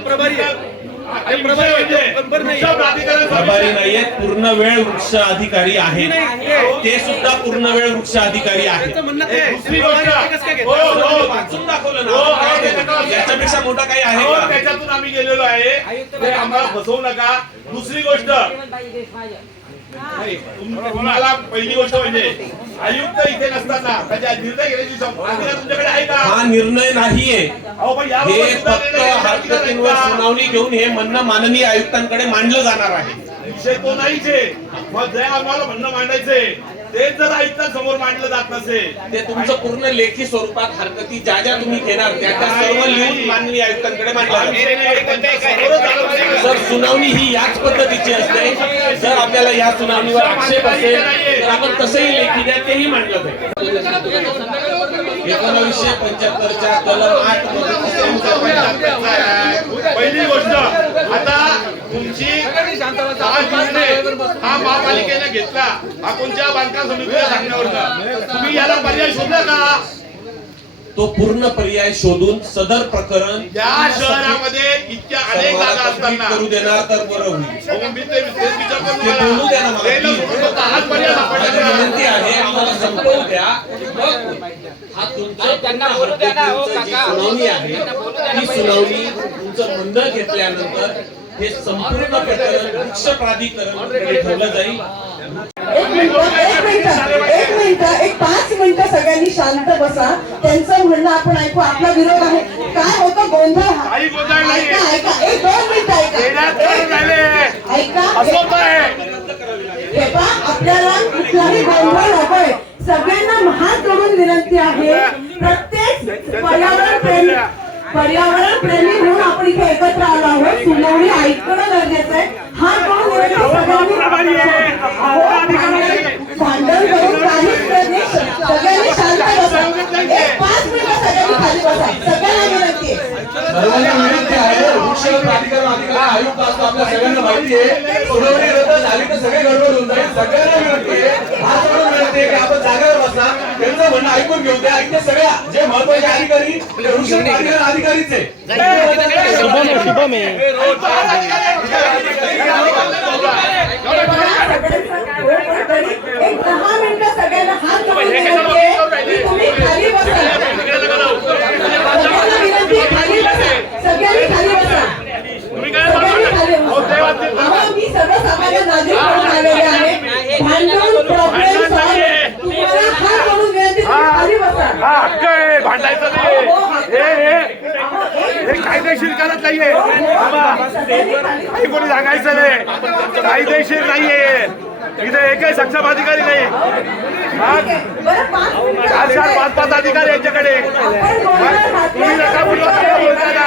प्रभारी आहे. नाहीये पूर्ण वेळ वृक्ष अधिकारी नाही. ते सुद्धा पूर्ण वेळ वृक्ष अधिकारी आहे. दुसरी प्रभारी गोष्ट ते कसं काय हो? हो, हो, आहे? याच्यापेक्षा मोठा काही आहे हो, त्याच्यातून आम्ही गेलेलो आहे आम्हाला फसवू नका दुसरी गोष्ट तुम्हाला पहिली गोष्ट म्हणजे आयुक्त इथे नसताना त्याच्या निर्णय घेण्याची तुमच्याकडे आहे का? हा निर्णय नाहीये. हे फक्त हरकतींवर? सुनावणी घेऊन हे म्हणणं माननीय आयुक्तांकडे मांडलं जाणार आहे. विषय तो नाहीच. आहे मग जे आम्हाला म्हणणं मांडायचंय तेच जर आयुक्तांसमोर मांडलं जात नसेल ते तुमचं पूर्ण लेखी स्वरूपात हरकती ज्या ज्या तुम्ही घेणार त्या त्या सर्व लिहून माननीय आयुक्तांकडे मांडलं ते सुनावणी ही याच पद्धतीची असते. आपल्याला या सुनावणीवर आक्षेप असेल तर आपण तसंही लेखी द्या तेही मांडलं जाईल. एकोणावीसशे पंच्याहत्तरच्या कलम आठमध्ये पहिली गोष्ट आता तुमची हा हा महापालिकेने घेतला. हा कोणत्या बांधकाम समितीच्या सांगण्यावर तुम्ही याला पर्याय शोधला का? तो पूर्ण पर्याय शोधून सदर प्रकरण या शहरामध्ये इतक्या अनेक जागा असताना करू देणार तर बरं होईल? विनंती आहे आम्हाला संपवू द्या हा तुमचं त्यांना बोलू द्या ना, हो. सुनावणी आहे पहिले. सुनावणी तुमचं म्हणणं घेतल्यानंतर हे संपूर्ण प्रकरण वृक्ष प्राधिकरण ठेवलं जाईल एक मिनिट एक मिनिट एक मिनिट एक पाच मिनिटं सगळ्यांनी शांत बसा. त्यांचं म्हणणं आपण ऐकू. आपला विरोध आहे. काय होतं? गोंधळ हा? ऐका ऐका. एक दोन मिनिटं ऐका. करून. ऐका. हे आपल्याला कुठलाही गोंधळ नकोय. सगळ्यांना हात जोडून विनंती आहे. प्रत्येक पर्यावरण प्रेमी पर्यावरण प्रेमी म्हणून आपण इथे एकत्र आलो आहोत. सुनावणी ऐकणं गरजेचं आहे. जोडून विनंती सगळ्यांनी. अहो, भांडण करून काहीच करत नाही. सगळ्यांनी शांत बसा एक पाच मिनिटं सगळ्यांनी खाली बसा सगळ्यांना विनंती आहे. सर्वांना विनंती आहे. वृक्ष प्राधिकरण अधिकारी आयुक्त असतो आपल्या सगळ्यांना माहिती आहे. सुनावणी रद्द झाली तर सगळे गडबड होऊन जाईल. सगळ्यांना विनंती आहे. हात जोडून विनंती आहे की आपण जागेवर बसा त्यांचं म्हणणं ऐकून घेऊ द्या. ऐकते सगळ्या. जे महत्त्वाचे अधिकारी ते वृक्ष प्राधिकरण अधिकारीच आहे सगळ्यांना हात जोडून विनंती आहे की तुम्ही खाली बसा सगळ्यांना विनंती आहे, खाली बसा सगळ्यांनी खाली बसा तुम्ही काय सगळ्यांनी म्हणता? खाली अहो, बसा. देवाचे अहो, मी सर्वसामान्य नागरिक म्हणून आलेले आहे भांडण प्रॉब्लेम सॉल्व्ह तुम्हाला हात जोडून विनंती तुम्ही खाली बसा हा हक्क आहे भांडायचं नाही. हे हे एक हे कायदेशीर करत नाहीये. काही कोणी सांगायचं नाही. कायदेशीर नाहीये. इथे एकही सक्षम अधिकारी नाही. हा? चार चार पाच पाच अधिकारी यांच्याकडे. तुम्ही नका बोलू घातला नका.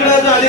grande ali.